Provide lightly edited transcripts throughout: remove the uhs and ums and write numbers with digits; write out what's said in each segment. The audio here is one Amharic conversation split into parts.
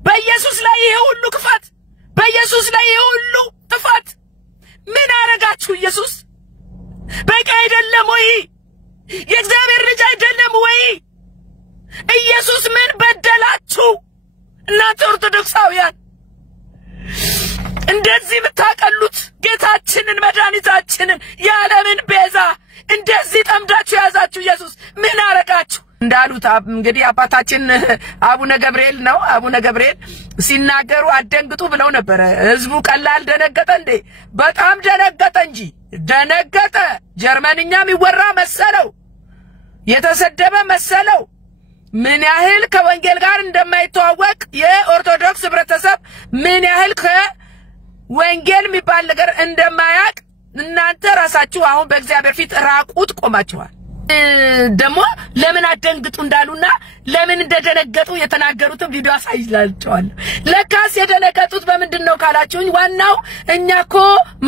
በኢየሱስ ላይ ይሄ ሁሉ ክፋት በኢየሱስ ላይ ይሄ ሁሉ ጥፋት ምን አረጋችሁ ኢየሱስ በቃ አይደለም ወይ የእግዚአብሔር ልጅ አይደለም ወይ ኢየሱስ ምን በደላችሁ እናንተ ኦርቶዶክሳውያን እንደዚህ ብታቀሉት ጌታችንን መድኃኒታችንን የዓለምን ቤዛ እንደዚህ ጠምዳችሁ ያዛችሁ ኢየሱስ ምን አረጋችሁ እንዳሉት እንግዲህ አባታችን አቡነ ገብርኤል ነው አቡነ ገብርኤል ሲናገሩ አደንግጡ ብለው ነበር ህዝቡ ቀላል ደነገጠ እንዴ በጣም ደነገጠ እንጂ ደነገጠ ጀርመንኛም ይወራ መሰለው የተሰደበ መሰለው ምን ያህል ከወንጌል ጋር እንደማይተዋወቅ የኦርቶዶክስ ህብረተሰብ ምን ያህል ከወንጌል የሚባል ነገር እንደማያቅ እናንተ ራሳችሁ አሁን በእግዚአብሔር ፊት ራቁት ቆማችኋል ደሞ ለምን አደንግጡ እንዳሉና ለምን እንደደነገጡ የተናገሩት ቪዲዮ አሳይላችኋል ለካስ የደነገጡት በመንድነው ካላችሁኝ ዋናው እኛኮ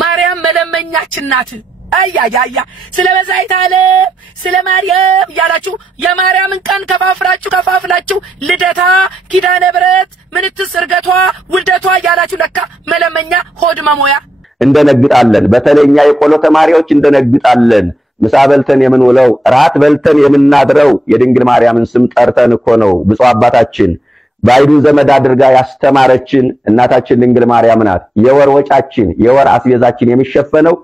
ማርያም መለመኛችን ናት አያያያ ስለበዛይት አለ ስለ ማርያም ያላችሁ የማርያምን ቀን ከፋፍላችሁ ልደታ ኪዳነ ብረት ምንትስ እርገቷ ውልደቷ ያላችሁ ለካ መለመኛ ሆድ መሞያ እንደነግጣለን በተለኛ የቆሎ ተማሪዎች እንደነግጣለን ምሳ በልተን የምንውለው ራት በልተን የምናድረው የድንግል ማርያምን ስም ጠርተን እኮ ነው ብፁዕ አባታችን ባይዱ ዘመድ አድርጋ ያስተማረችን እናታችን ድንግል ማርያም ናት የወር ወጫችን የወር አስቤዛችን የሚሸፈነው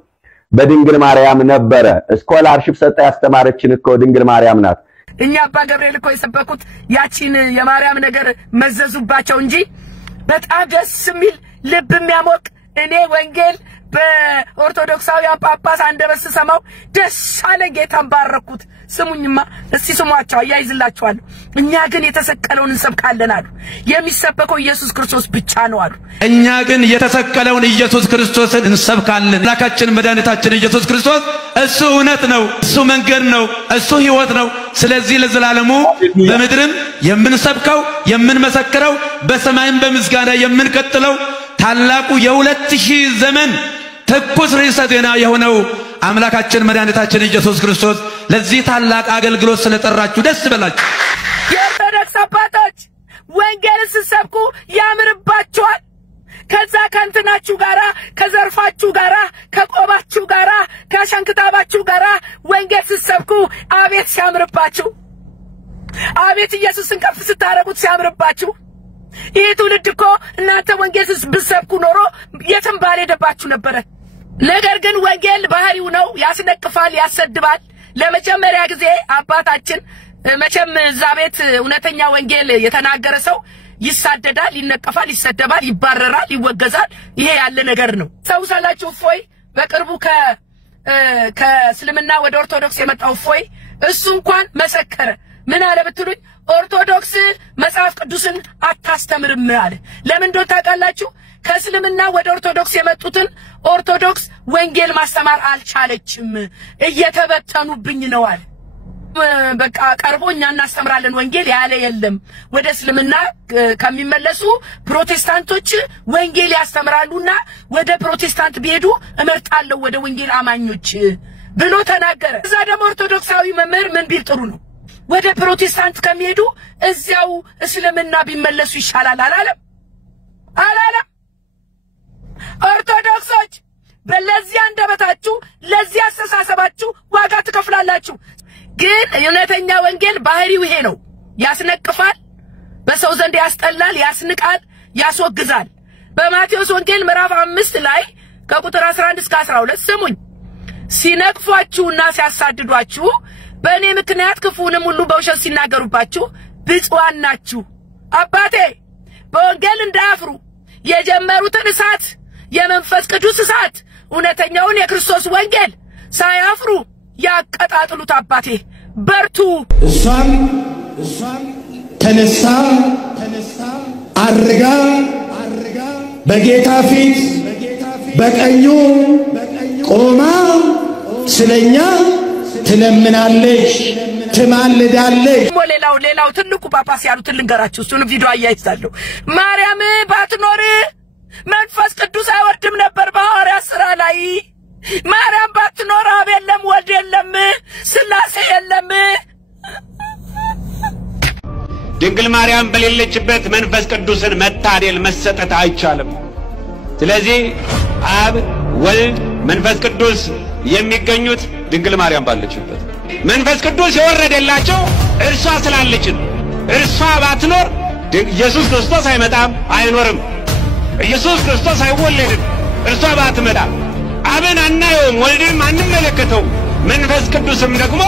በድንግል ማርያም ነበረ ስኮላርሺፕ ሰጣ ያስተማረችን እኮ ድንግል ማርያም ናት እኛ አባ ገብርኤል እኮ የሰበኩት ያቺን የማርያም ነገር መዘዙባቸው እንጂ በጣም ደስ የሚል ልብ የሚያሞቅ እኔ ወንጌል በኦርቶዶክሳውያን ጳጳስ አንደበት ሰማው ደስ አለኝ ጌታን ባረኩት ስሙኝማ እስቲ ስሟቸው ያይዝላችኋል እኛ ግን የተሰቀለውን እንሰብካለን አሉ የሚሰበከው ኢየሱስ ክርስቶስ ብቻ ነው አሉ እኛ ግን የተሰቀለውን ኢየሱስ ክርስቶስን እንሰብካለን ላካችን መድኃኒታችን ኢየሱስ ክርስቶስ እሱ እውነት ነው እሱ መንገድ ነው እሱ ሕይወት ነው ስለዚህ ለዘላለሙ በመድርም የምንሰብከው የምንመሰክረው በሰማይም በምስጋና የምንቀጥለው ታላቁ የ2000 ዘመን ተኩስ ርዕሰ ዜና የሆነው አምላካችን መድኃኒታችን ኢየሱስ ክርስቶስ ለዚህ ታላቅ አገልግሎት ስለጠራችሁ ደስ ይበላችሁ የኦርቶዶክስ አባቶች ወንጌል ሲሰብኩ ያምርባችኋል ከዛ ከንትናችሁ ጋራ ከዘርፋችሁ ጋራ ከቆባችሁ ጋራ ከሸንክታባችሁ ጋራ ወንጌል ሲሰብኩ አቤት ሲያምርባችሁ አቤት ኢየሱስን ከፍ ስታረጉት ሲያምርባችሁ ይሄ ትውልድ እኮ እናንተ ወንጌል ብትሰብኩ ኖሮ የትም ባልሄደባችሁ ነበር ነገር ግን ወንጌል ባህሪው ነው ያስነቅፋል ያሰድባል ለመጀመሪያ ጊዜ አባታችን መቼም ዛቤት እውነተኛ ወንጌል የተናገረ ሰው ይሳደዳል ይነቀፋል ይሰደባል ይባረራል ይወገዛል ይሄ ያለ ነገር ነው ሰውሳላችሁ ፎይ በቅርቡ ከእስልምና ወደ ኦርቶዶክስ የመጣው ፎይ እሱ እንኳን መሰከረ ምን አለ ብትሉኝ ኦርቶዶክስ መጽሐፍ ቅዱስን አታስተምርም አለ ለምን እንደው ታውቃላችሁ ከእስልምና ወደ ኦርቶዶክስ የመጡትን ኦርቶዶክስ ወንጌል ማስተማር አልቻለችም እየተበተኑብኝ ነው አለ በቃ ቀርቦኛ እናስተምራለን ወንጌል ያለ የለም ወደ እስልምና ከሚመለሱ ፕሮቴስታንቶች ወንጌል ያስተምራሉና ወደ ፕሮቴስታንት ቢሄዱ እመርጣለሁ ወደ ወንጌል አማኞች ብሎ ተናገረ እዛ ደግሞ ኦርቶዶክሳዊ መምህር ምን ቢል ጥሩ ነው ወደ ፕሮቴስታንት ከሚሄዱ እዚያው እስልምና ቢመለሱ ይሻላል አላለም ኦርቶዶክሶች በለዚያ እንደበታችሁ ለዚያ አስተሳሰባችሁ ዋጋ ትከፍላላችሁ ግን እውነተኛ ወንጌል ባህሪው ይሄ ነው ያስነቅፋል በሰው ዘንድ ያስጠላል ያስንቃል ያስወግዛል በማቴዎስ ወንጌል ምዕራፍ 5 ላይ ከቁጥር 11 እስከ 12 ስሙኝ ሲነቅፏችሁና ሲያሳድዷችሁ በእኔ ምክንያት ክፉንም ሁሉ በውሸት ሲናገሩባችሁ ብፁዓን ናችሁ አባቴ በወንጌል እንዳያፍሩ የጀመሩትን እሳት የመንፈስ ቅዱስ እሳት እውነተኛውን የክርስቶስ ወንጌል ሳያፍሩ ያቀጣጥሉት አባቴ በርቱ እሷም ተነሳ አርጋ በጌታ ፊት በቀኙ ቆማ ስለኛ ትለምናለች ትማልዳለች ሌላው ትልቁ ጳጳስ ያሉት ልንገራችሁ እሱን ቪዲዮ አያይዛለሁ ማርያም ባትኖር መንፈስ ቅዱስ አይወርድም ነበር በሐዋርያት ሥራ ላይ ማርያም ባትኖር አብ የለም ወልድ የለም ስላሴ የለም ድንግል ማርያም በሌለችበት መንፈስ ቅዱስን መታደል መሰጠት አይቻልም። ስለዚህ አብ ወልድ መንፈስ ቅዱስ የሚገኙት ድንግል ማርያም ባለችበት። መንፈስ ቅዱስ የወረደላቸው እርሷ ስላለችን፣ እርሷ ባትኖር ኢየሱስ ክርስቶስ አይመጣም አይኖርም። ኢየሱስ ክርስቶስ አይወለድም እርሷ ባትመጣ። አብን አናየውም፣ ወልድም አንመለከተው፣ መንፈስ ቅዱስም ደግሞ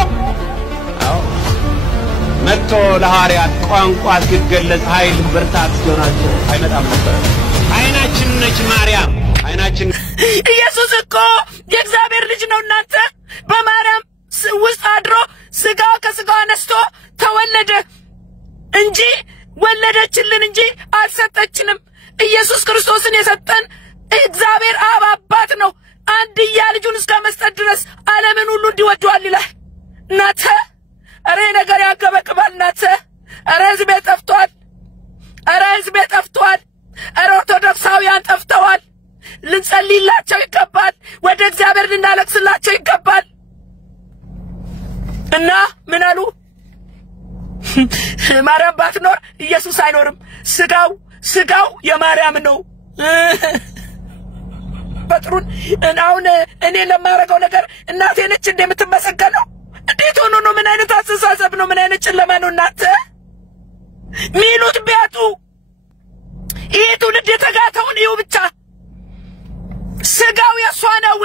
መጥቶ ለሐዋርያት ቋንቋ ሲገለጽ ኃይል ብርታት ሲሆናቸው አይመጣም ነበር። አይናችን ነች ማርያም፣ አይናችን። ኢየሱስ እኮ የእግዚአብሔር ልጅ ነው። እናንተ በማርያም ውስጥ አድሮ ስጋው ከስጋው አነስቶ ተወለደ እንጂ ወለደችልን እንጂ አልሰጠችንም። ኢየሱስ ክርስቶስን የሰጠን እግዚአብሔር አብ አባት ነው። አንድያ ልጁን እስከ መስጠት ድረስ ዓለምን ሁሉ እንዲወደዋል ይላል። እናንተ አረ ነገር ያገበቅባል። እናንተ አረ ሕዝቤ ጠፍቷል፣ አረ ሕዝቤ ጠፍቷል፣ አረ ኦርቶዶክሳውያን ጠፍተዋል። ልንጸልይላቸው ይገባል፣ ወደ እግዚአብሔር ልናለቅስላቸው ይገባል። እና ምን አሉ? ማርያም ባትኖር ኢየሱስ አይኖርም። ስጋው የማርያም ነው። በጥሩን አሁን እኔ ለማረጋው ነገር እናቴ ነች እንደምትመሰገነው። እንዴት ሆኖ ነው? ምን አይነት አስተሳሰብ ነው? ምን አይነት ጨለማ ነው? እናንተ ሚሉት ቢያጡ ይሄ ትውልድ የተጋተውን ይው ብቻ ስጋው የሷ ነው።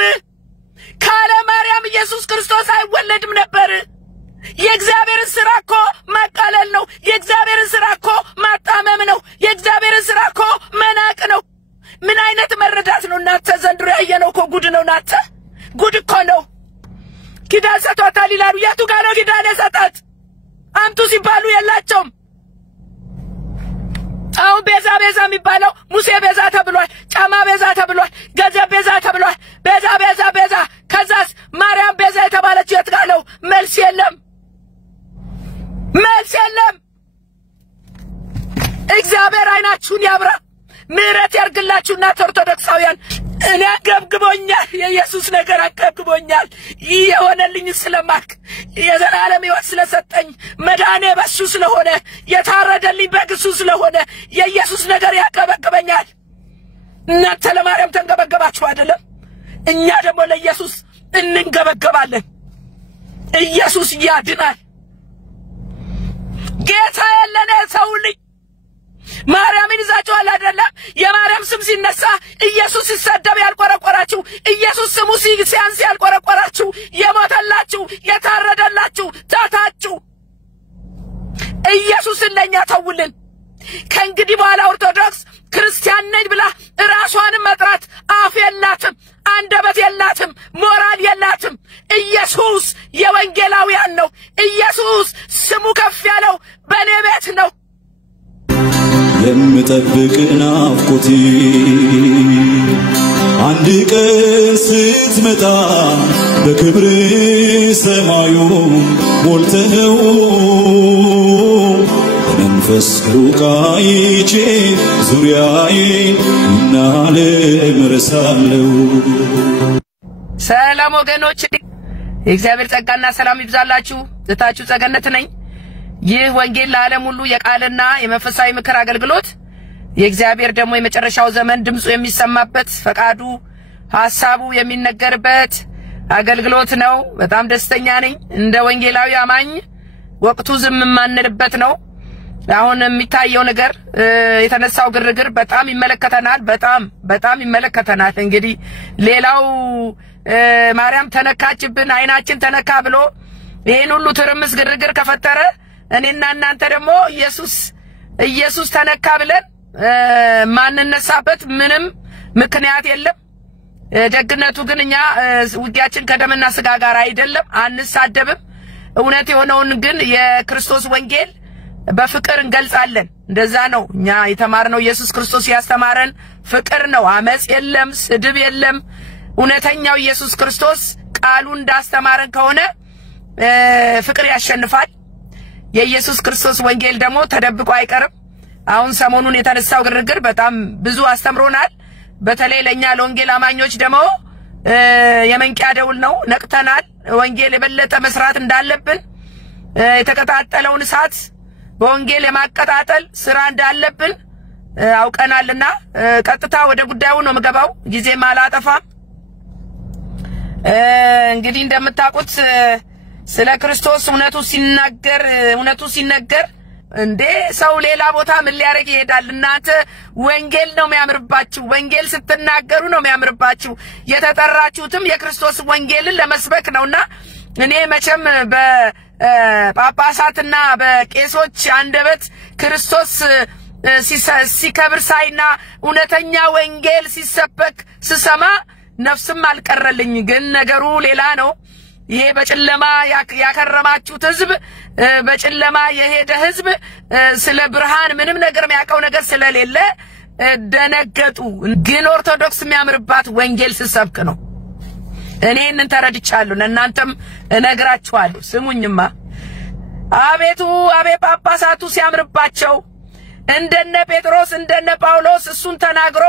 ካለ ማርያም ኢየሱስ ክርስቶስ አይወለድም ነበር። የእግዚአብሔርን ሥራ እኮ ማቃለል ነው። የእግዚአብሔርን ሥራ እኮ ማጣመም ነው። የእግዚአብሔርን ሥራ እኮ መናቅ ነው። ምን አይነት መረዳት ነው? እናንተ ዘንድሮ ያየነው እኮ ጉድ ነው። እናንተ ጉድ እኮ ነው። ኪዳን ሰጥቷታል ይላሉ። የቱ ጋር ነው ኪዳን የሰጣት? አምጡ ሲባሉ የላቸውም። አሁን ቤዛ የሚባለው ሙሴ ቤዛ ተብሏል፣ ጫማ ቤዛ ተብሏል፣ ገንዘብ ቤዛ ተብሏል። ቤዛ ከዛስ ማርያም ቤዛ የተባለችው የት ጋር ነው? መልስ የለም። እግዚአብሔር አይናችሁን ያብራ፣ ምሕረት ያርግላችሁና ኦርቶዶክሳውያን። እኔ አገብግቦኛል፣ የኢየሱስ ነገር አገብግቦኛል። ይህ የሆነልኝ ስለማክ የዘላለም ሕይወት ስለሰጠኝ መዳኔ በሱ ስለሆነ የታረደልኝ በግሱ ስለሆነ የኢየሱስ ነገር ያገበግበኛል። እናንተ ለማርያም ተንገበገባችሁ አይደለም? እኛ ደግሞ ለኢየሱስ እንንገበገባለን። ኢየሱስ ያድናል። ጌታ ያለነ ሰው ልጅ ማርያምን ይዛችኋል አይደለም? የማርያም ስም ሲነሳ ኢየሱስ ሲሰደብ ያልቆረቆራችሁ፣ ኢየሱስ ስሙ ሲያንስ ያልቆረቆራችሁ፣ የሞተላችሁ የታረደላችሁ ታታችሁ ኢየሱስን ለኛ ተውልን። ከእንግዲህ በኋላ ኦርቶዶክስ ክርስቲያን ነኝ ብላ ራሷን መጥራት አፍ የላትም፣ አንደበት የላትም፣ ሞራል የላትም። ኢየሱስ የወንጌላውያን ነው። ኢየሱስ ስሙ ከፍ ያለው በኔ ቤት ነው። የምጠብቅ ናፍቆቴ አንድ ቀን ስትመጣ በክብር ሰማዩ ሞልተኸው በመንፈስ ሩቃይቼ ዙሪያዬን እናለምረሳለሁ። ሰላም ወገኖች፣ የእግዚአብሔር ጸጋና ሰላም ይብዛላችሁ። እታችሁ ጸገነት ነኝ። ይህ ወንጌል ለዓለም ሁሉ የቃልና የመንፈሳዊ ምክር አገልግሎት የእግዚአብሔር ደግሞ የመጨረሻው ዘመን ድምጹ የሚሰማበት ፈቃዱ ሐሳቡ የሚነገርበት አገልግሎት ነው። በጣም ደስተኛ ነኝ። እንደ ወንጌላዊ አማኝ ወቅቱ ዝም ማንልበት ነው። አሁን የሚታየው ነገር የተነሳው ግርግር በጣም ይመለከተናል። በጣም ይመለከተናል። እንግዲህ ሌላው ማርያም ተነካችብን፣ አይናችን ተነካ ብሎ ይሄን ሁሉ ትርምስ ግርግር ከፈጠረ እኔና እናንተ ደግሞ ኢየሱስ ተነካ ብለን ማንነሳበት ምንም ምክንያት የለም። ደግነቱ ግን እኛ ውጊያችን ከደምና ስጋ ጋር አይደለም፣ አንሳደብም። እውነት የሆነውን ግን የክርስቶስ ወንጌል በፍቅር እንገልጻለን። እንደዛ ነው እኛ የተማርነው። ኢየሱስ ክርስቶስ ያስተማረን ፍቅር ነው። አመጽ የለም፣ ስድብ የለም። እውነተኛው ኢየሱስ ክርስቶስ ቃሉ እንዳስተማረን ከሆነ ፍቅር ያሸንፋል። የኢየሱስ ክርስቶስ ወንጌል ደግሞ ተደብቆ አይቀርም። አሁን ሰሞኑን የተነሳው ግርግር በጣም ብዙ አስተምሮናል። በተለይ ለኛ ለወንጌል አማኞች ደግሞ የመንቂያ ደውል ነው። ነቅተናል። ወንጌል የበለጠ መስራት እንዳለብን የተቀጣጠለውን እሳት በወንጌል የማቀጣጠል ስራ እንዳለብን አውቀናልና ቀጥታ ወደ ጉዳዩ ነው መገባው ጊዜ ማላጠፋም እንግዲህ እንደምታውቁት ስለ ክርስቶስ እውነቱ ሲነገር እንዴ ሰው ሌላ ቦታ ምን ሊያረግ ይሄዳል እናንተ ወንጌል ነው የሚያምርባችሁ ወንጌል ስትናገሩ ነው የሚያምርባችሁ የተጠራችሁትም የክርስቶስ ወንጌልን ለመስበክ ነውና እኔ መቼም በጳጳሳትና በቄሶች አንደበት ክርስቶስ ሲከብር ሳይና እውነተኛ ወንጌል ሲሰበክ ስሰማ ነፍስም አልቀረልኝ ግን ነገሩ ሌላ ነው ይሄ በጨለማ ያከረማችሁት ህዝብ በጨለማ የሄደ ህዝብ ስለ ብርሃን ምንም ነገር የሚያውቀው ነገር ስለሌለ ደነገጡ ግን ኦርቶዶክስ የሚያምርባት ወንጌል ሲሰብክ ነው እኔን ተረድቻለሁ እናንተም እነግራችኋለሁ ስሙኝማ አቤቱ ጳጳሳቱ ሲያምርባቸው እንደነ ጴጥሮስ እንደነ ጳውሎስ እሱን ተናግሮ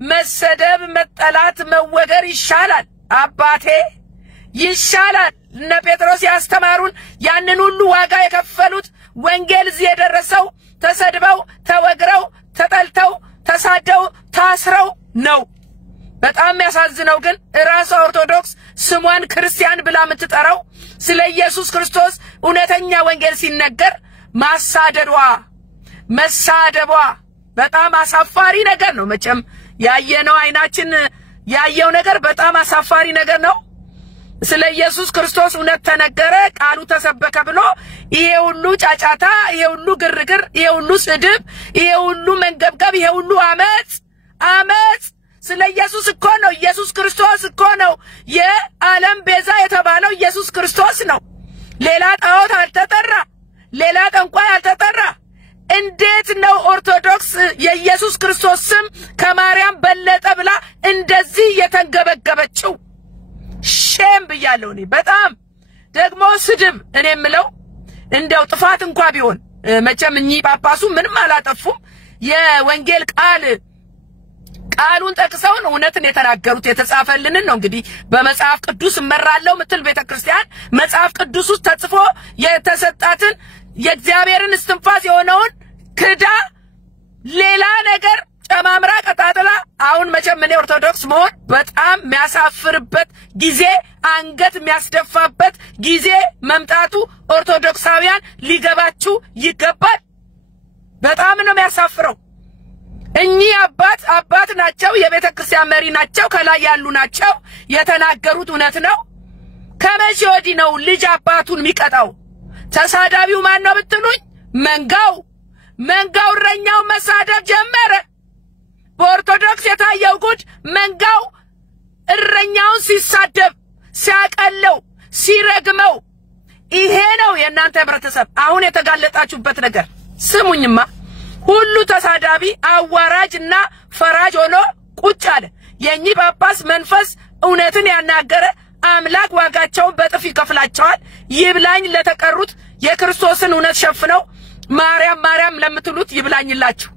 መሰደብ መጠላት መወገር ይሻላል አባቴ ይሻላል እነ ጴጥሮስ ያስተማሩን ያንን ሁሉ ዋጋ የከፈሉት ወንጌል እዚህ የደረሰው ተሰድበው ተወግረው ተጠልተው ተሳደው ታስረው ነው በጣም ያሳዝነው ግን ራሷ ኦርቶዶክስ ስሟን ክርስቲያን ብላ የምትጠራው ስለ ኢየሱስ ክርስቶስ እውነተኛ ወንጌል ሲነገር መሳደቧ በጣም አሳፋሪ ነገር ነው መቼም ያየነው አይናችን ያየው ነገር በጣም አሳፋሪ ነገር ነው ስለ ኢየሱስ ክርስቶስ እውነት ተነገረ ቃሉ ተሰበከ ብሎ ይሄ ሁሉ ጫጫታ ይሄ ሁሉ ግርግር ይሄ ሁሉ ስድብ ይሄ ሁሉ መንገብገብ ይሄ ሁሉ አመጽ ስለ ኢየሱስ እኮ ነው ኢየሱስ ክርስቶስ እኮ ነው የዓለም ቤዛ የተባለው ኢየሱስ ክርስቶስ ነው ሌላ ጣዖት አልተጠራ ሌላ ጠንቋይ አልተጠራ እንዴት ነው ኦርቶዶክስ የኢየሱስ ክርስቶስ ስም ከማርያም በለጠ ብላ እንደዚህ የተንገበገበችው ሼም ብያለሁ እኔ በጣም ደግሞ ስድብ እኔ ምለው እንደው ጥፋት እንኳን ቢሆን መቼም እኚህ ጳጳሱ ምንም አላጠፉም የወንጌል ቃሉን ጠቅሰው ነው እውነትን የተናገሩት የተጻፈልን ነው እንግዲህ በመጽሐፍ ቅዱስ መራለው ምትል ቤተክርስቲያን መጽሐፍ ቅዱስ ውስጥ ተጽፎ የተሰጣትን የእግዚአብሔርን እስትንፋስ የሆነውን ክዳ ሌላ ነገር ጨማምራ ቀጣጥላ አሁን መቼም እኔ ኦርቶዶክስ መሆን በጣም የሚያሳፍርበት ጊዜ አንገት የሚያስደፋበት ጊዜ መምጣቱ ኦርቶዶክሳውያን ሊገባችሁ ይገባል በጣም ነው የሚያሳፍረው እኚህ አባት ናቸው የቤተክርስቲያን መሪ ናቸው ከላይ ያሉ ናቸው የተናገሩት እውነት ነው ከመቼ ወዲህ ነው ልጅ አባቱን የሚቀጣው ተሳዳቢው ማን ነው ብትሉኝ መንጋው እረኛው መሳደብ ጀመረ በኦርቶዶክስ የታየው ጉድ መንጋው እረኛውን ሲሳደብ ሲያቀለው ሲረግመው ይሄ ነው የእናንተ ህብረተሰብ አሁን የተጋለጣችሁበት ነገር ስሙኝማ ሁሉ ተሳዳቢ አዋራጅና ፈራጅ ሆኖ ቁጭ አለ የኚህ ጳጳስ መንፈስ እውነትን ያናገረ አምላክ ዋጋቸውን በጥፍ ይከፍላቸዋል ይብላኝ ለተቀሩት የክርስቶስን እውነት ሸፍነው ማርያም ለምትሉት ይብላኝላችሁ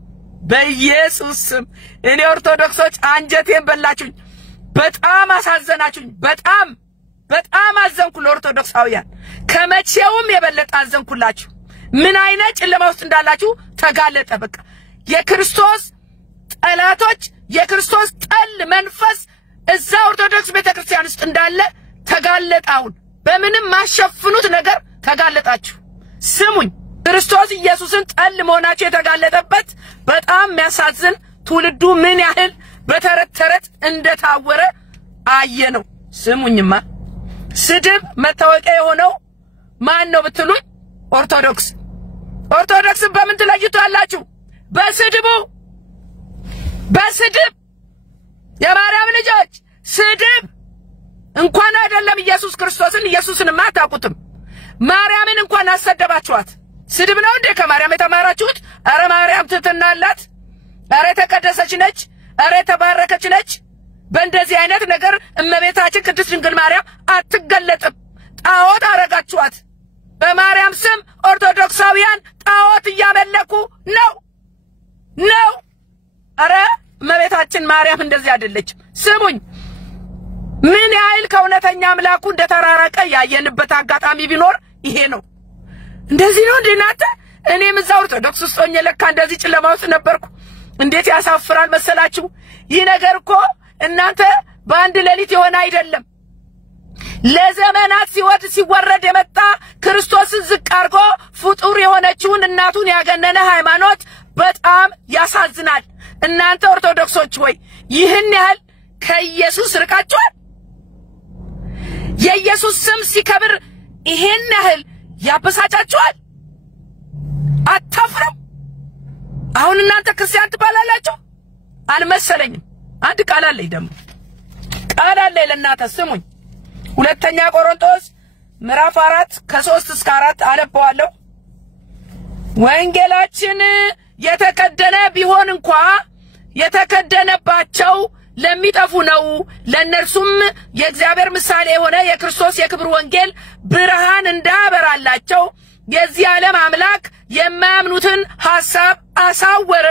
በኢየሱስ ስም እኔ ኦርቶዶክሶች አንጀቴን በላችሁኝ በጣም አሳዘናችሁኝ በጣም አዘንኩ ለኦርቶዶክሳውያን ከመቼውም የበለጠ አዘንኩላችሁ ምን አይነት ጨለማ ውስጥ እንዳላችሁ ተጋለጠ በቃ የክርስቶስ ጠላቶች የክርስቶስ ጠል መንፈስ እዛ ኦርቶዶክስ ቤተክርስቲያን ውስጥ እንዳለ ተጋለጣውን በምንም ማሸፍኑት ነገር ተጋለጣችሁ ስሙኝ ክርስቶስ ኢየሱስን ጠል መሆናችሁ የተጋለጠበት በጣም የሚያሳዝን ትውልዱ ምን ያህል በተረት እንደታወረ አየነው ስሙኝማ ስድብ መታወቂያ የሆነው ማን ነው ብትሉኝ ኦርቶዶክስ በምን ትለዩታላችሁ በስድብ የማርያም ልጆች ስድብ እንኳን አይደለም ኢየሱስ ክርስቶስን አታውቁትም ማርያምን እንኳን አሰደባችኋት ስድብ ነው እንዴ ከማርያም የተማራችሁት አረ ማርያም ትትናላት አረ ተቀደሰች ነች አረ ተባረከች ነች በእንደዚህ አይነት ነገር እመቤታችን ቅድስት ድንግል ማርያም አትገለጥም ጣዖት አረጋችኋት በማርያም ስም ኦርቶዶክሳውያን ጣዖት እያመለኩ ነው አረ እመቤታችን ማርያም እንደዚህ አይደለች ስሙኝ ምን ያህል ከእውነተኛ አምላኩ እንደተራራቀ ያየንበት አጋጣሚ ቢኖር ይሄ ነው እንደዚህ ነው እንደናንተ እኔም እዛው ኦርቶዶክስ ውስጥ ሆኜ ለካ እንደዚህ ጨለማ ውስጥ ነበርኩ። እንዴት ያሳፍራል መሰላችሁ። ይህ ነገር እኮ እናንተ በአንድ ሌሊት የሆነ አይደለም። ለዘመናት ሲወረድ የመጣ ክርስቶስን ዝቅ አድርጎ ፍጡር የሆነችውን እናቱን ያገነነ ሃይማኖት በጣም ያሳዝናል። እናንተ ኦርቶዶክሶች ሆይ ይህን ያህል ከኢየሱስ ርቃችኋል። የኢየሱስ ስም ሲከብር ይሄን ያህል ያበሳጫችኋል። አታፍሩም? አሁን እናንተ ክርስቲያን ትባላላችሁ? አልመሰለኝም። አንድ ቃል አለኝ ደግሞ ቃል አለኝ ለእናንተ ስሙኝ። ሁለተኛ ቆሮንቶስ ምዕራፍ 4 ከ3 እስከ 4 አነባዋለሁ። ወንጌላችን የተከደነ ቢሆን እንኳን የተከደነባቸው ለሚጠፉ ነው፣ ለነርሱም የእግዚአብሔር ምሳሌ የሆነ የክርስቶስ የክብር ወንጌል ብርሃን እንዳበራላቸው የዚህ ዓለም አምላክ የማያምኑትን ሐሳብ አሳወረ።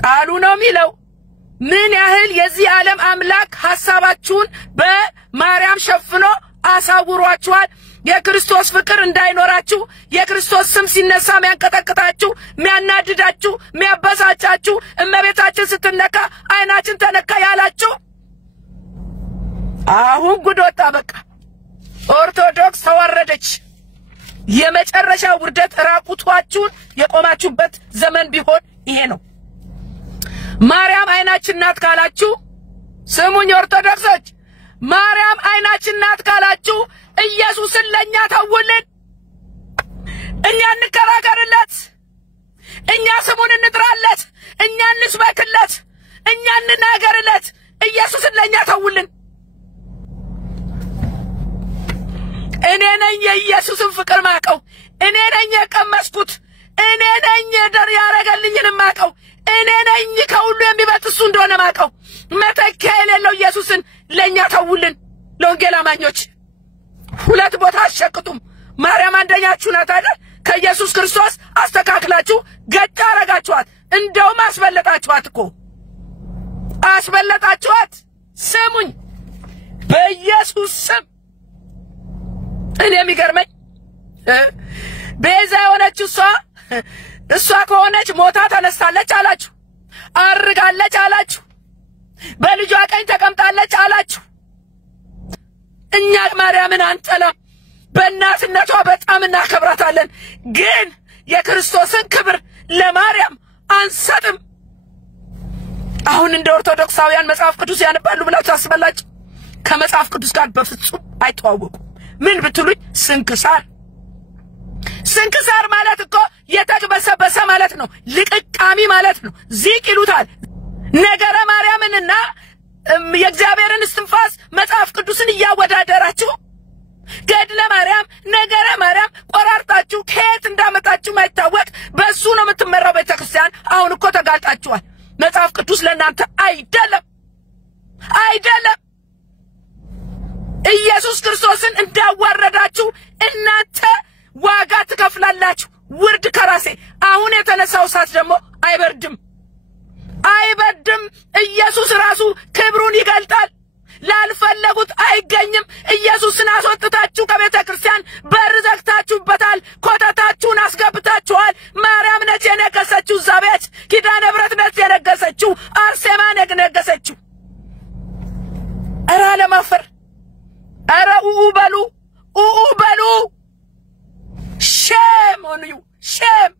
ቃሉ ነው የሚለው። ምን ያህል የዚህ ዓለም አምላክ ሐሳባችሁን በማርያም ሸፍኖ አሳውሯችኋል። የክርስቶስ ፍቅር እንዳይኖራችሁ፣ የክርስቶስ ስም ሲነሳ የሚያንቀጠቅጣችሁ፣ የሚያናድዳችሁ፣ የሚያበሳጫችሁ፣ እመቤታችን ስትነካ አይናችን ተነካ ያላችሁ አሁን ጉድ ወጣ። በቃ ኦርቶዶክስ ተወረደች። የመጨረሻ ውርደት ራቁቷችሁን የቆማችሁበት ዘመን ቢሆን ይሄ ነው። ማርያም አይናችን ናት ካላችሁ ስሙኝ ኦርቶዶክሶች፣ ማርያም አይናችን ናት ካላችሁ ኢየሱስን ለኛ ተውልን። እኛ እንከራከርለት፣ እኛ ስሙን እንጥራለት፣ እኛ እንስበክለት፣ እኛ እንናገርለት። ኢየሱስን ለኛ ተውልን። እኔ ነኝ የኢየሱስን ፍቅር ማቀው፣ እኔ ነኝ የቀመስኩት፣ እኔ ነኝ ደር ያረገልኝን ማቀው፣ እኔ ነኝ ከሁሉ የሚበልጥ እሱ እንደሆነ ማቀው። መተኪያ የሌለው ኢየሱስን ለኛ ተውልን። ለወንጌል አማኞች ሁለት ቦታ አሸቅጡም። ማርያም አንደኛችሁ ናት አይደል? ከኢየሱስ ክርስቶስ አስተካክላችሁ ገጭ አረጋችኋት። እንደውም አስበለጣችኋት እኮ አስበለጣችኋት። ስሙኝ በኢየሱስ ስም። እኔ የሚገርመኝ ቤዛ የሆነችው እሷ ከሆነች ሞታ ተነስታለች አላችሁ፣ አርጋለች አላችሁ፣ በልጇ ቀኝ ተቀምጣለች አላችሁ። እኛ ማርያምን አንጠላም፣ በእናትነቷ በጣም እናከብራታለን። ግን የክርስቶስን ክብር ለማርያም አንሰጥም። አሁን እንደ ኦርቶዶክሳውያን መጽሐፍ ቅዱስ ያነባሉ ብላችሁ ታስባላችሁ? ከመጽሐፍ ቅዱስ ጋር በፍጹም አይተዋወቁም። ምን ብትሉኝ ስንክሳር ማለት እኮ የተግበሰበሰ ማለት ነው፣ ልቅቃሚ ማለት ነው። ዚቅ ይሉታል። ነገረ ማርያምንና የእግዚአብሔርን እስትንፋስ መጽሐፍ ቅዱስን እያወዳደራችሁ ገድለ ማርያም፣ ነገረ ማርያም ቆራርጣችሁ ከየት እንዳመጣችሁ ማይታወቅ በሱ ነው የምትመራው ቤተክርስቲያን። አሁን እኮ ተጋልጣችኋል። መጽሐፍ ቅዱስ ለእናንተ አይደለም። ኢየሱስ ክርስቶስን እንዳዋረዳችሁ እናንተ ዋጋ ትከፍላላችሁ። ውርድ ከራሴ። አሁን የተነሳው እሳት ደግሞ አይበርድም። ኢየሱስ ራሱ ክብሩን ይገልጣል። ላልፈለጉት አይገኝም። ኢየሱስን አስወጥታችሁ ከቤተ ክርስቲያን በር ዘግታችሁበታል። ኮተታችሁን አስገብታችኋል። ማርያም ነች የነገሰችው እዛ ቤት። ኪዳነ ምሕረት ነች የነገሰችው። አርሴማ ነገሰችው። ኧረ ለማፈር ኧረ ኡኡ በሉ። ሼም ኦን ዩ ሼም።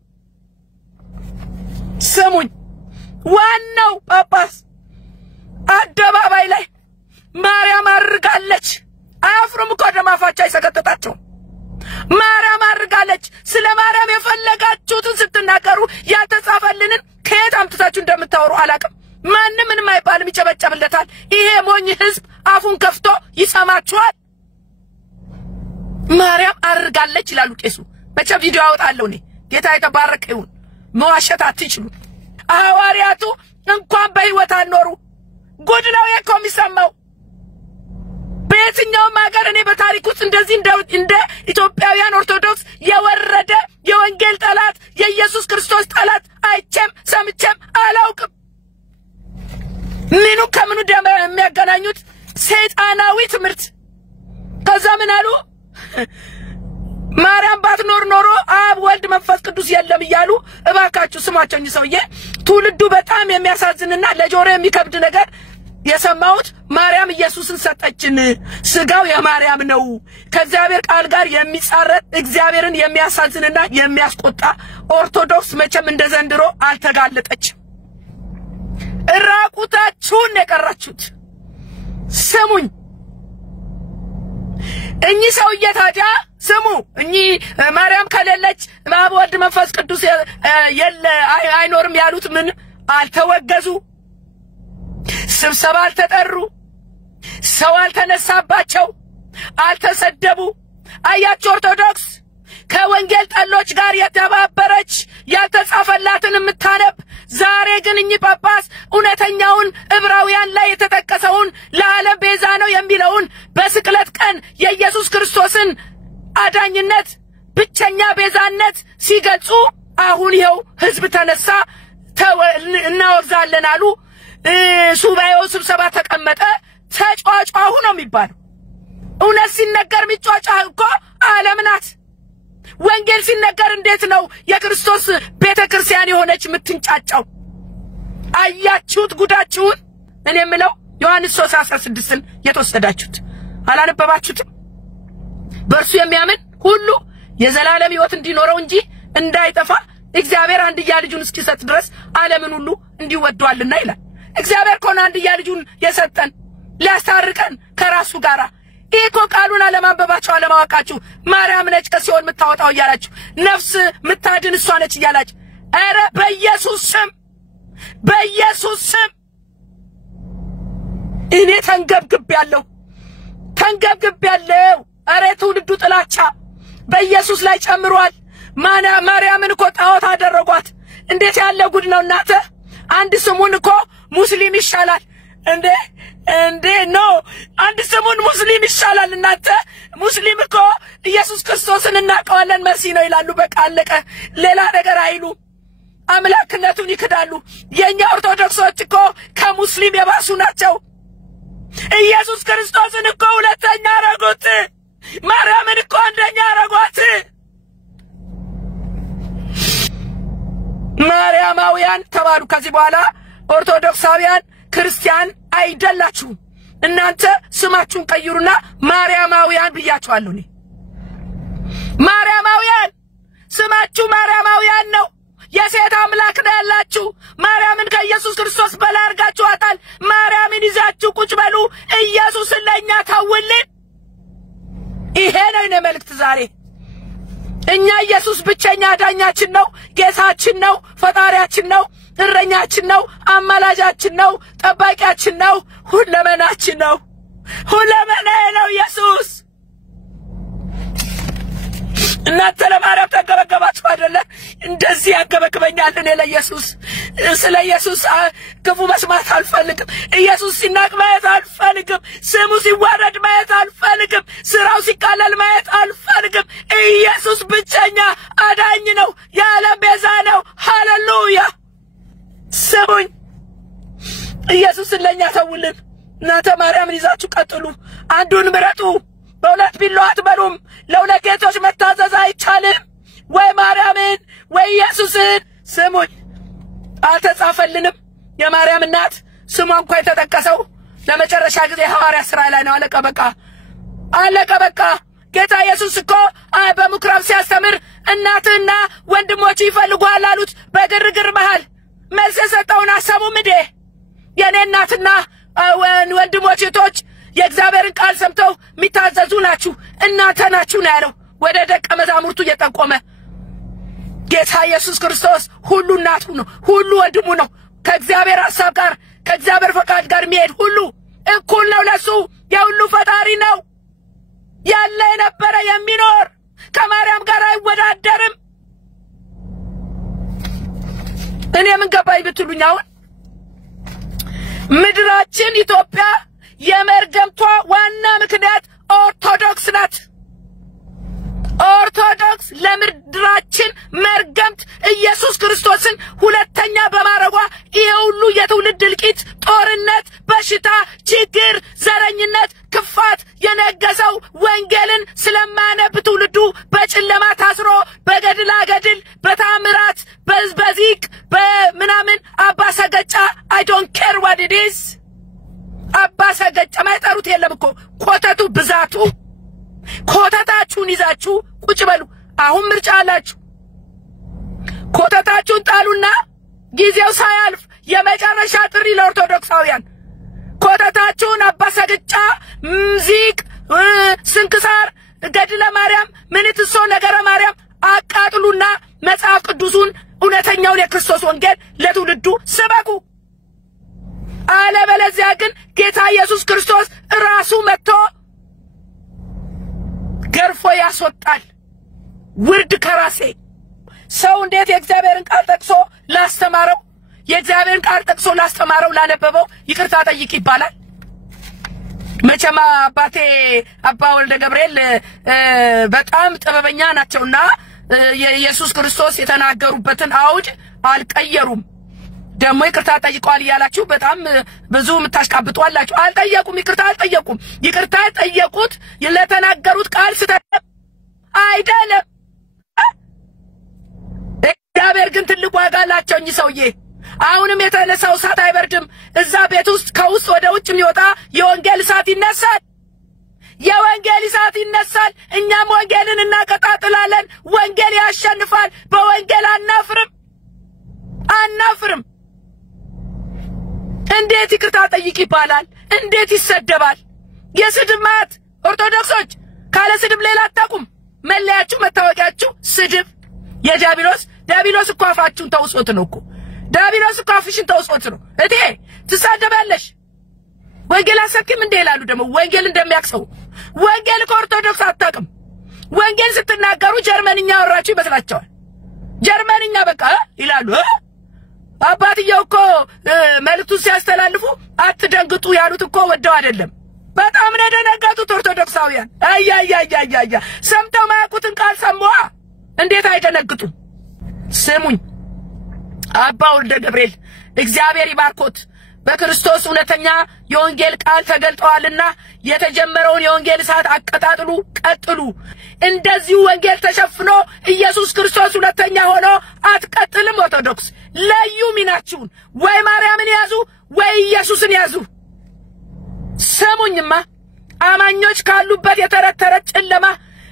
ስሙኝ ዋናው ጳጳስ አደባባይ ላይ ማርያም አርጋለች። አያፍሩም እኮ ደማፋቻ ይሰከተታቸው። ማርያም አርጋለች። ስለ ማርያም የፈለጋችሁትን ስትናገሩ ያልተጻፈልንን ከየት አምጥታችሁ እንደምታወሩ አላቅም። ማንም ምንም አይባልም፣ ይጨበጨብለታል። ይሄ ሞኝ ህዝብ አፉን ከፍቶ ይሰማችኋል። ማርያም አርጋለች ይላሉ ቄሱ። መቼ ቪዲዮ አወጣለሁ እኔ። ጌታ የተባረከ ይሁን። መዋሸት አትችሉ። ሐዋርያቱ እንኳን በህይወት አልኖሩ። ጉድ ነው የሚሰማው። በየትኛውም ሀገር እኔ በታሪክ ውስጥ እንደዚህ እንደ ኢትዮጵያውያን ኦርቶዶክስ የወረደ የወንጌል ጠላት የኢየሱስ ክርስቶስ ጠላት አይቼም ሰምቼም አላውቅም። ምኑ ከምኑ ደም የሚያገናኙት ሰይጣናዊ ትምህርት። ከዛ ምን አሉ? ማርያም ባትኖር ኖሮ አብ ወልድ መንፈስ ቅዱስ የለም ይያሉ እባካችሁ ስማቸውኝ ሰውዬ ትውልዱ በጣም የሚያሳዝንና ለጆሮ የሚከብድ ነገር የሰማውት ማርያም ኢየሱስን ሰጠችን ስጋው የማርያም ነው ከእግዚአብሔር ቃል ጋር የሚጻረር እግዚአብሔርን የሚያሳዝንና የሚያስቆጣ ኦርቶዶክስ መቼም እንደዘንድሮ አልተጋለጠች ራቁታችሁን የቀራችሁት ስሙኝ እኚ ሰውዬ ታዲያ ስሙ እኚ ማርያም ከሌለች አብ ወልድ መንፈስ ቅዱስ የለ አይኖርም ያሉት ምን አልተወገዙ ስብሰባ አልተጠሩ ሰው አልተነሳባቸው አልተሰደቡ አያችሁ ኦርቶዶክስ ከወንጌል ጠሎች ጋር የተባበረች ያልተጻፈላትን የምታነብ ዛሬ ግን እኚ ጳጳስ እውነተኛውን ዕብራውያን ላይ የተጠቀሰውን ለዓለም ቤዛ ነው የሚለውን በስቅለት ቀን የኢየሱስ ክርስቶስን አዳኝነት ብቸኛ ቤዛነት ሲገልጹ አሁን ይኸው ህዝብ ተነሳ እናወግዛለን አሉ ሱባኤው ስብሰባ ተቀመጠ ተጫጫሁ ነው የሚባለው እውነት ሲነገር የሚጫጫህ እኮ ዓለም ናት ወንጌል ሲነገር እንዴት ነው የክርስቶስ ቤተክርስቲያን የሆነች የምትንጫጫው አያችሁት ጉዳችሁን እኔ የምለው ዮሐንስ 3:16ን የተወሰዳችሁት አላነበባችሁትም በእርሱ የሚያምን ሁሉ የዘላለም ሕይወት እንዲኖረው እንጂ እንዳይጠፋ እግዚአብሔር አንድያ ልጁን እስኪሰጥ ድረስ ዓለምን ሁሉ እንዲወደዋልና ይላል እግዚአብሔር ኮና አንድያ ልጁን የሰጠን ሊያስታርቀን ከራሱ ጋራ ኢኮ ቃሉን አለማንበባችሁ አለማወቃችሁ ማርያም ነች ከሲኦል ምታወጣው ይያላችሁ ነፍስ ምታድን እሷ ነች ይያላችሁ አረ በኢየሱስ ስም እኔ ተንገብግብ ያለው አረ ትውልዱ ጥላቻ በኢየሱስ ላይ ጨምሯል ማርያምን እኮ ጣዖት አደረጓት እንዴት ያለ ጉድ ነው እናንተ አንድ ስሙን እኮ ሙስሊም ይሻላል እንዴ ነው አንድ ስሙን ሙስሊም ይሻላል እናንተ ሙስሊም እኮ ኢየሱስ ክርስቶስን እናቀዋለን መሲ ነው ይላሉ በቃ አለቀ ሌላ ነገር አይሉ አምላክነቱን ይክዳሉ የኛ ኦርቶዶክሶች እኮ ከሙስሊም የባሱ ናቸው ኢየሱስ ክርስቶስን እኮ ሁለተኛ አረጉት ማርያምን እኮ አንደኛ አረጓት ማርያማውያን ተባሉ ከዚህ በኋላ ኦርቶዶክሳውያን ክርስቲያን አይደላችሁ እናንተ ስማችሁን ቀይሩና ማርያማውያን ብያችኋለሁ እኔ ማርያማውያን ስማችሁ ማርያማውያን ነው የሴት አምላክ ነው ያላችሁ ማርያምን ከኢየሱስ ክርስቶስ በላይ አርጋችኋታል ማርያምን ይዛችሁ ቁጭ በሉ ኢየሱስን ለኛ ታውልን ይሄ ነው የኔ መልእክት ዛሬ እኛ ኢየሱስ ብቸኛ ዳኛችን ነው ጌታችን ነው ፈጣሪያችን ነው እረኛችን ነው አማላጃችን ነው ጠባቂያችን ነው ሁለመናችን ነው ሁለመናዬ ነው ኢየሱስ እናንተ ለማርያም ተገበገባችሁ አይደለ እንደዚህ ያገበግበኛል እኔ ለኢየሱስ ስለ ኢየሱስ ክፉ መስማት አልፈልግም ኢየሱስ ሲናቅ ማየት አልፈልግም ስሙ ሲዋረድ ማየት አልፈልግም ስራው ሲቃለል ማየት አልፈልግም ኢየሱስ ብቸኛ አዳኝ ነው የዓለም ቤዛ ነው ሃሌሉያ ስሙኝ ኢየሱስን ለኛ ተውልን እናንተ ማርያምን ይዛችሁ ቀጥሉ አንዱን ምረጡ በሁለት ቢላዋ አትበሉም ለሁለት ጌቶች መታዘዝ አይቻልም ወይ ማርያምን ወይ ኢየሱስን ስሙኝ አልተጻፈልንም የማርያም እናት ስሟ እንኳን የተጠቀሰው ለመጨረሻ ጊዜ ሐዋርያ ሥራ ላይ ነው አለቀ በቃ ጌታ ኢየሱስ እኮ በምኩራብ ሲያስተምር እናትና ወንድሞች ይፈልጓል አሉት በግርግር መሃል መልስ የሰጠውን አሰሙም እንዴ የኔ እናትና ወንድሞች እህቶች የእግዚአብሔርን ቃል ሰምተው ሚታዘዙ ናችሁ እናንተ ናችሁ ነው ያለው ወደ ደቀ መዛሙርቱ እየጠቆመ ጌታ ኢየሱስ ክርስቶስ ሁሉ እናቱ ነው ሁሉ ወንድሙ ነው ከእግዚአብሔር ሐሳብ ጋር ከእግዚአብሔር ፈቃድ ጋር የሚሄድ ሁሉ እኩል ነው ለሱ የሁሉ ፈጣሪ ነው ያለ የነበረ የሚኖር ከማርያም ጋር አይወዳደርም እኔ ምን ገባኝ ብትሉኝ አሁን ምድራችን ኢትዮጵያ የመርገምቷ ዋና ምክንያት ኦርቶዶክስ ናት ኦርቶዶክስ ለምድራችን መርገምት ኢየሱስ ክርስቶስን ሁለተኛ በማረጓ ይሄ ሁሉ የትውልድ እልቂት ጦርነት በሽታ ችግር ዘረኝነት ክፋት የነገሰው ወንጌልን ስለማያነብ ትውልዱ በጨለማ I don't care what it is አባሰ ገጨማ ይጠሩት የለም እኮ ኮተቱ ብዛቱ ኮተታችሁን ይዛችሁ ቁጭ በሉ አሁን ምርጫ አላችሁ ኮተታችሁን ጣሉና ጊዜው ሳያልፍ የመጨረሻ ጥሪ ለኦርቶዶክሳውያን ኮተታችሁን አባሰ ገጫ ሙዚክ ስንክሳር ገድለ ማርያም ምንትሶ ነገረ ማርያም አቃጥሉና መጽሐፍ ቅዱሱን እውነተኛውን የክርስቶስ ወንጌል ለትውልዱ ስበኩ አለበለዚያ ግን ጌታ ኢየሱስ ክርስቶስ ራሱ መጥቶ ገርፎ ያስወጣል ውርድ ከራሴ ሰው እንዴት የእግዚአብሔርን ቃል ጠቅሶ ላስተማረው የእግዚአብሔርን ቃል ጠቅሶ ላስተማረው ላነበበው ይቅርታ ጠይቅ ይባላል መቸማ አባቴ አባ ወልደ ገብርኤል በጣም ጥበበኛ ናቸውና የኢየሱስ ክርስቶስ የተናገሩበትን አውድ አልቀየሩም ደሞ ይቅርታ ጠይቀዋል ያላችሁ በጣም ብዙ ምታሽቃብጡ አላችሁ አልጠየቁም ይቅርታ ጠየቁት ለተናገሩት ቃል ስተት አይደለም እግዚአብሔር ግን ትልቅ ዋጋ አላቸው እኚህ ሰውዬ አሁንም የተነሳው እሳት አይበርድም እዛ ቤት ውስጥ ከውስጥ ወደ ውጭ የሚወጣ የወንጌል እሳት ይነሳል የወንጌል እሳት ይነሳል እኛም ወንጌልን እናቀጣጥላለን ወንጌል ያሸንፋል በወንጌል አናፍርም እንዴት ይቅርታ ጠይቅ ይባላል እንዴት ይሰደባል የስድብ ማት ኦርቶዶክሶች ካለ ስድብ ሌላ አታቁም መለያችሁ መታወቂያችሁ ስድብ የዲያብሎስ እኮ አፋችሁን ተውሶት ነው እኮ ዲያብሎስ እኮ አፍሽን ተውሶት ነው እቴ ትሳደባለሽ ወንጌል አሰክም እንደ ይላሉ ደሞ ወንጌል እንደሚያክሰው ወንጌል ከኦርቶዶክስ አታቅም ወንጌል ስትናገሩ ጀርመንኛ ወራችሁ ይመስላችኋል ጀርመንኛ በቃ ይላሉ አባትየው እኮ መልእክቱ ሲያስተላልፉ አትደንግጡ ያሉት እኮ ወደው አይደለም በጣም ነደነጋቱት ኦርቶዶክሳውያን አያያያያያ ሰምተው ማያውቁትን ቃል ሰምዋ እንዴት አይደነግጡ ስሙኝ አባ ወልደ ገብርኤል እግዚአብሔር ይባርኮት በክርስቶስ እውነተኛ የወንጌል ቃል ተገልጧልና የተጀመረውን የወንጌል እሳት አቀጣጥሉ ቀጥሉ እንደዚህ ወንጌል ተሸፍኖ ኢየሱስ ክርስቶስ እውነተኛ ሆኖ አትቀጥልም ኦርቶዶክስ ለዩ ሚናችሁን ወይ ማርያምን ያዙ ወይ ኢየሱስን ያዙ ሰሙኝማ አማኞች ካሉበት የተረተረ ጨለማ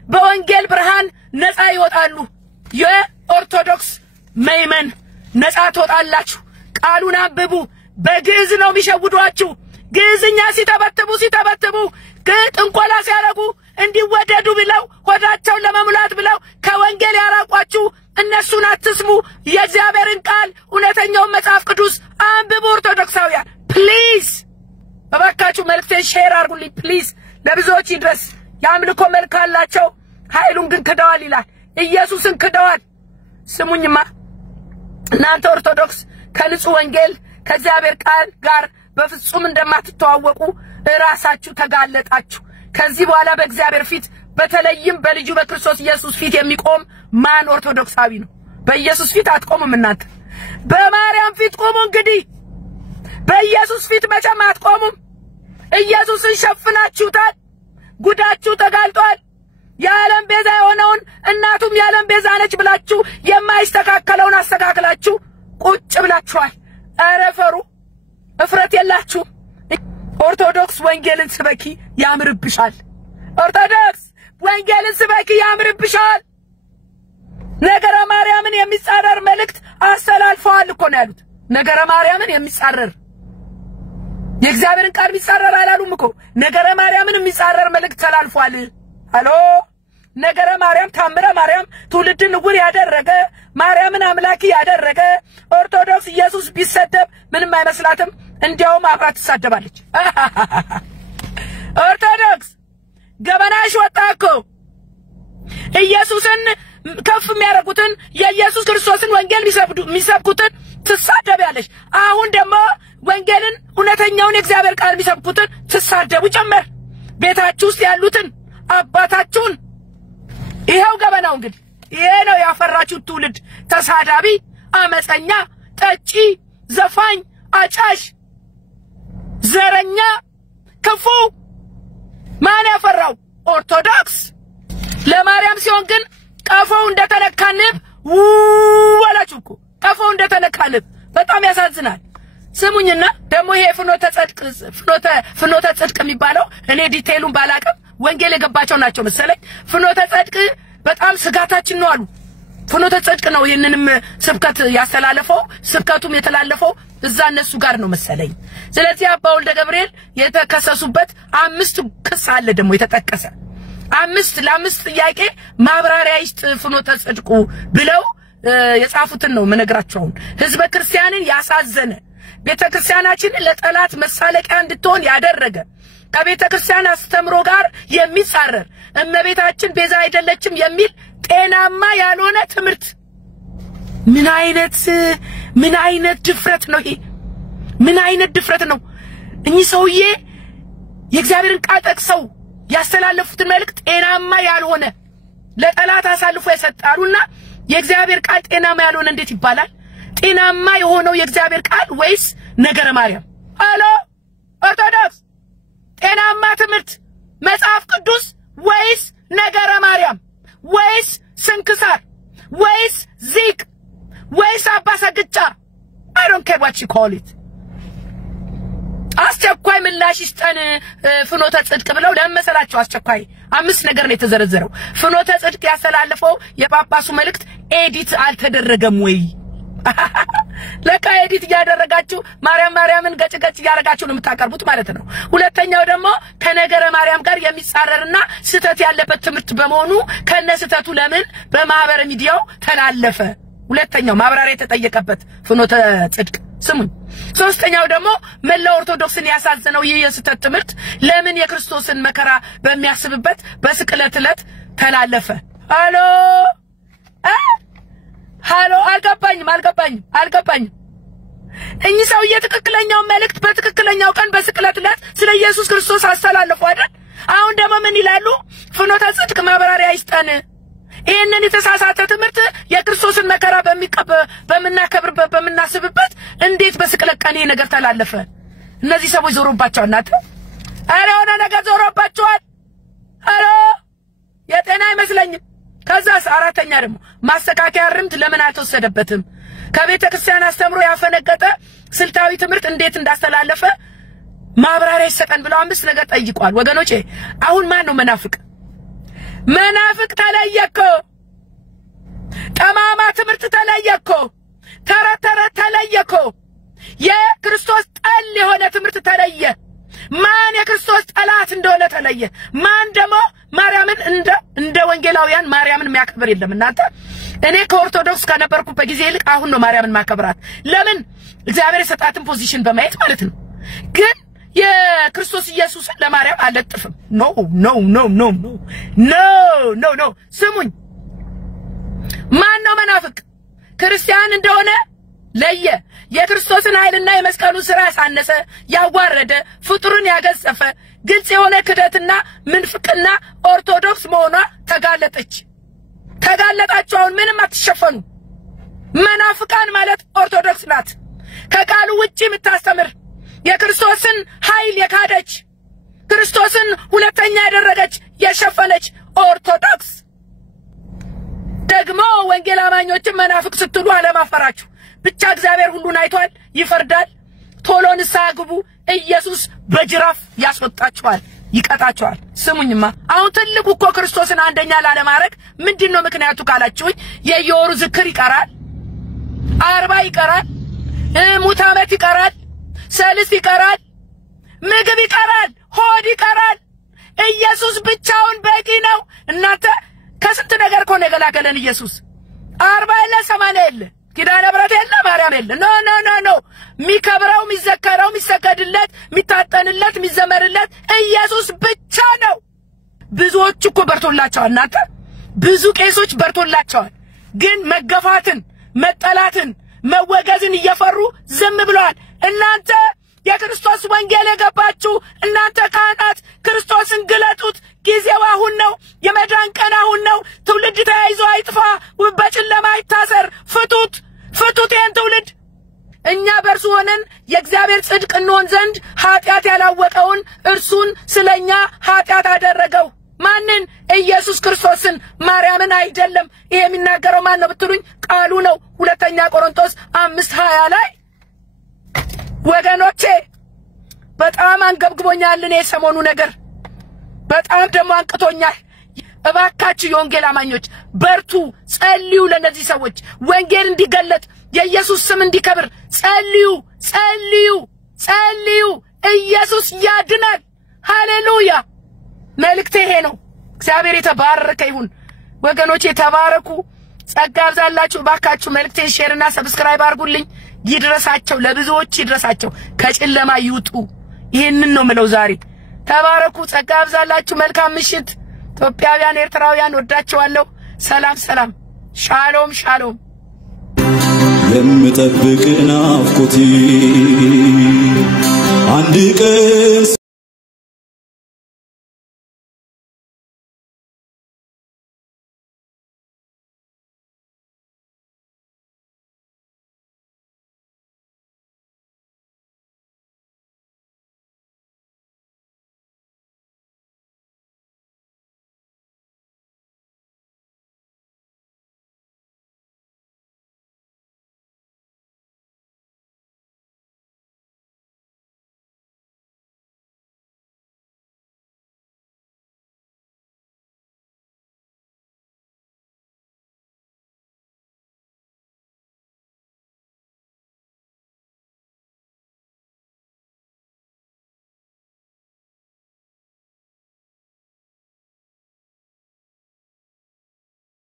በወንጌል ብርሃን ነፃ ይወጣሉ የኦርቶዶክስ መይመን ነፃ ትወጣላችሁ ቃሉን አንብቡ በግዕዝ ነው የሚሸውዷችሁ ግዕዝኛ ሲተበትቡ ጥንቆላ ሲያረጉ እንዲወደዱ ብለው ሆዳቸው ለመሙላት ብለው ከወንጌል ያራቋችሁ እነሱን አትስሙ የእግዚአብሔርን ቃል እውነተኛውን መጽሐፍ ቅዱስ አንብቡ ኦርቶዶክሳውያን ፕሊዝ በባካችሁ መልእክቴን ሼር አድርጉልኝ ፕሊዝ ለብዙዎች ይድረስ ያምልኮ መልክ አላቸው ኃይሉን ግን ክደዋል ይላል ኢየሱስን ክደዋል ስሙኝማ እናንተ ኦርቶዶክስ ከንጹህ ወንጌል ከእግዚአብሔር ቃል ጋር በፍጹም እንደማትተዋወቁ ራሳችሁ ተጋለጣችሁ ከዚህ በኋላ በእግዚአብሔር ፊት በተለይም በልጁ በክርስቶስ ኢየሱስ ፊት የሚቆም ማን ኦርቶዶክሳዊ ነው በኢየሱስ ፊት አትቆሙም እናንተ በማርያም ፊት ቆሙ እንግዲህ በኢየሱስ ፊት መቼም አትቆሙም ኢየሱስን ሸፍናችሁታል ጉዳችሁ ተጋልጧል የዓለም ቤዛ የሆነውን እናቱም የዓለም ቤዛ ነች ብላችሁ የማይስተካከለውን አስተካክላችሁ ቁጭ ብላችኋል አረፈሩ እፍረት የላችሁ ኦርቶዶክስ ወንጌልን ስበኪ ያምርብሻል ኦርቶዶክስ ወንጌልን ስበኪ ያምርብሻል ነገረ ማርያምን የሚጻረር መልእክት አስተላልፈዋል እኮ ነው ያሉት ነገረ ማርያምን የሚጻረር የእግዚአብሔርን ቃል የሚጻረር አላሉም እኮ ነገረ ማርያምን የሚጻረር መልእክት ተላልፏል አሎ ነገረ ማርያም ታምረ ማርያም ትውልድን ውር ያደረገ ማርያምን አምላኪ ያደረገ ኦርቶዶክስ ኢየሱስ ቢሰደብ ምንም አይመስላትም እንዲያውም አብራት ተሳደባለች ኦርቶዶክስ ገበናሽ ወጣኮ ኢየሱስን ከፍ የሚያረጉትን የኢየሱስ ክርስቶስን ወንጌል የሚሰብኩትን ትሳደባለች አሁን ደግሞ ወንጌልን እውነተኛውን የእግዚአብሔር ቃል የሚሰብኩትን ትሳደቡ ጀመር ቤታችሁ ውስጥ ያሉትን አባታችሁን ይሄው ገበናው እንግዲህ ይሄ ነው ያፈራችሁ ትውልድ ተሳዳቢ አመፀኛ ጠጪ ዘፋኝ አጫሽ ዘረኛ ክፉ ማን ያፈራው ኦርቶዶክስ ለማርያም ሲሆን ግን ቀፎው እንደተነካንብ ወላችሁኮ ቀፎው እንደተነካንብ በጣም ያሳዝናል ስሙኝና ደግሞ ይሄ ፍኖተ ጽድቅ የሚባለው እኔ ዲቴይሉን ባላቀም ወንጌል የገባቸው ናቸው መሰለኝ ፍኖተ ጽድቅ በጣም ስጋታችን ነው አሉ ፍኖተ ጽድቅ ነው ይሄንንም ስብከት ያስተላለፈው ስብከቱም የተላለፈው እዛ እነሱ ጋር ነው መሰለኝ ስለዚህ አባ ወልደ ገብርኤል የተከሰሱበት 5 ክስ አለ ደግሞ የተጠቀሰ 5 ጥያቄ ማብራሪያ ይስጥ ፍኖተ ጽድቁ ብለው የጻፉትን ነው መነግራቸው ህዝበ ክርስቲያንን ያሳዘነ ቤተክርስቲያናችን ለጠላት መሳለቂያ እንድትሆን ያደረገ ከቤተ ክርስቲያን አስተምሮ ጋር የሚጻረር እመቤታችን ቤዛ አይደለችም የሚል ጤናማ ያልሆነ ትምህርት ምን አይነት ድፍረት ነው ይሄ ምን አይነት ድፍረት ነው እኚህ ሰውዬ የእግዚአብሔርን ቃል ጠቅሰው ያስተላለፉትን መልእክት ጤናማ ያልሆነ ለጠላት አሳልፎ የሰጣሉና የእግዚአብሔር ቃል ጤናማ ያልሆነ እንዴት ይባላል ጤናማ የሆነው የእግዚአብሔር ቃል ወይስ ነገረ ማርያም አሎ ኦርቶዶክስ ጤናማ ትምህርት መጽሐፍ ቅዱስ ወይስ ነገረ ማርያም ወይስ ስንክሳር ወይስ ዚቅ ወይስ አባሰግጫ I don't care what you call it አስቸኳይ ምላሽ ይስጠን ፍኖተ ጽድቅ ብለው ለመሰላቸው አስቸኳይ 5 ነገር ነው የተዘረዘረው ፍኖተ ጽድቅ ያስተላልፈው የጳጳሱ መልእክት ኤዲት አልተደረገም ወይ ለካ ኤዲት ያደረጋችሁ ማርያምን ገጭ ያረጋችሁ ነው የምታቀርቡት ማለት ነው ሁለተኛው ደግሞ ከነገረ ማርያም ጋር የሚጻረርና ስተት ያለበት ትምህርት በመሆኑ ከነስተቱ ለምን በማህበረ ሚዲያው ተላለፈ ሁለተኛው ማብራሪያ የተጠየቀበት ፍኖተ ጽድቅ ስሙን ሶስተኛው ደግሞ መላው ኦርቶዶክስን ያሳዘነው ይህ የስተት ትምህርት ለምን የክርስቶስን መከራ በሚያስብበት በስቅለት ዕለት ተላለፈ ሃሎ አልገባኝም እኚህ ሰውዬ ትክክለኛው መልእክት በትክክለኛው ቀን በስቅለት ዕለት ስለ ኢየሱስ ክርስቶስ አስተላለፉ አይደል አሁን ደግሞ ምን ይላሉ ፍኖተ ጽድቅ ማብራሪያ ይስጠን ይሄንን የተሳሳተ ትምህርት የክርስቶስን መከራ በመናከብርበት በመናስብበት እንዴት በስቅለት ቀን ይሄ ነገር ተላለፈ እነዚህ ሰዎች ዞሮባቸው እናት አረ ሆነ ነገር ዞሮባቸዋል አረ የጤና አይመስለኝም ከዛስ አራተኛ ደግሞ ማስተካከያ ርምት ለምን አልተወሰደበትም ከቤተ ክርስቲያን አስተምሮ ያፈነገጠ ስልታዊ ትምህርት እንዴት እንዳስተላለፈ ማብራሪያ ይሰጠን ብለው 5 ነገር ጠይቋል ወገኖቼ አሁን ማን ነው መናፍቅ ተለየኮ ጠማማ ትምህርት ተለየኮ ተረት ተለየኮ የክርስቶስ ጠል የሆነ ትምህርት ተለየ ማን የክርስቶስ ጠላት እንደሆነ ተለየ ማን ደግሞ ማርያምን እንደ ወንጌላውያን ማርያምን የሚያከብር የለም እናንተ እኔ ከኦርቶዶክስ ከነበርኩበት ጊዜ ይልቅ አሁን ነው ማርያምን ማከብራት ለምን እግዚአብሔር የሰጣትን ፖዚሽን በማየት ማለት ነው ግን የክርስቶስ ኢየሱስን ለማርያም አለጥፍም ኖ ስሙኝ ማን ነው መናፍቅ ክርስቲያን እንደሆነ ለየ የክርስቶስን ኃይልና የመስቀሉን ሥራ ያሳነሰ ያዋረደ ፍጡርን ያገዘፈ ግልጽ የሆነ ክደትና ምንፍቅና ኦርቶዶክስ መሆኗ ተጋለጣችሁ አሁን ምንም አትሸፈኑ መናፍቃን ማለት ኦርቶዶክስ ናት ከቃሉ ውጪ የምታስተምር የክርስቶስን ኃይል የካደች ክርስቶስን ሁለተኛ ያደረገች የሸፈነች ኦርቶዶክስ ደግሞ ወንጌል አማኞችን መናፍቅ ስትሉ አለማፈራችሁ ብቻ እግዚአብሔር ሁሉን አይቷል ይፈርዳል ቶሎ ንስሐ ግቡ ኢየሱስ በጅራፍ ያስወጣችኋል ይቀጣችኋል ስሙኝማ አሁን ትልቁ እኮ ክርስቶስን አንደኛ ላለማድረግ ምንድነው ምክንያቱ ካላችሁኝ የየወሩ ዝክር ይቀራል 40 ይቀራል ሙት ዓመት ይቀራል ሰልስ ይቀራል ምግብ ይቀራል ሆድ ይቀራል ኢየሱስ ብቻውን በቂ ነው እናንተ ከስንት ነገር እኮ ነው የገላገለን ኢየሱስ 40 የለ 80 የለ ኪዳነ ምሕረት የለ ማርያም የለ ኖ ሚከብረው ሚዘከረው ሚሰገድለት ሚታጠንለት ሚዘመርለት ኢየሱስ ብቻ ነው ብዙዎች እኮ በርቶላቸዋል እናንተ ብዙ ቄሶች በርቶላቸዋል ግን መገፋትን መጠላትን መወገዝን እየፈሩ ዝም ብለዋል እናንተ የክርስቶስ ወንጌል የገባችሁ እናንተ ካህናት ክርስቶስን ግለጡት ጊዜው አሁን ነው የመዳን ቀን አሁን ነው ትውልድ ተያይዞ አይጥፋ በጨለማ አይታሰር ፍቱት ይህን ትውልድ እኛ በርሱ ሆነን የእግዚአብሔር ጽድቅ እንሆን ዘንድ ኃጢአት ያላወቀውን እርሱን ስለኛ ኃጢአት አደረገው ማንን ኢየሱስ ክርስቶስን ማርያምን አይደለም ይሄ የሚናገረው ማን ነው ብትሉኝ ቃሉ ነው ሁለተኛ ቆሮንቶስ 5:20 ላይ ወገኖቼ በጣም አንገብግቦኛል እኔ ሰሞኑ ነገር በጣም ደሞ አንቅቶኛል እባካችሁ የወንጌል አማኞች በርቱ ጸልዩ ለነዚህ ሰዎች ወንጌል እንዲገለጥ የኢየሱስ ስም እንዲከብር ጸልዩ ኢየሱስ ያድናል ሃሌሉያ መልእክቴ ይሄ ነው እግዚአብሔር የተባረከ ይሁን ወገኖቼ ተባረኩ ጸጋ ይብዛላችሁ እባካችሁ መልእክቴን ሼርና ሰብስክራይብ አድርጉልኝ ይድረሳቸው ለብዙዎች ይድረሳቸው ከጨለማ ይውጡ ይሄንን ነው ምለው ዛሬ ተባረኩ ጸጋ ይብዛላችሁ መልካም ምሽት ኢትዮጵያውያን ኤርትራውያን ወዳችኋለሁ ሰላም ሻሎም የምጠብቅ ናፍቆቴ አንድ ቀን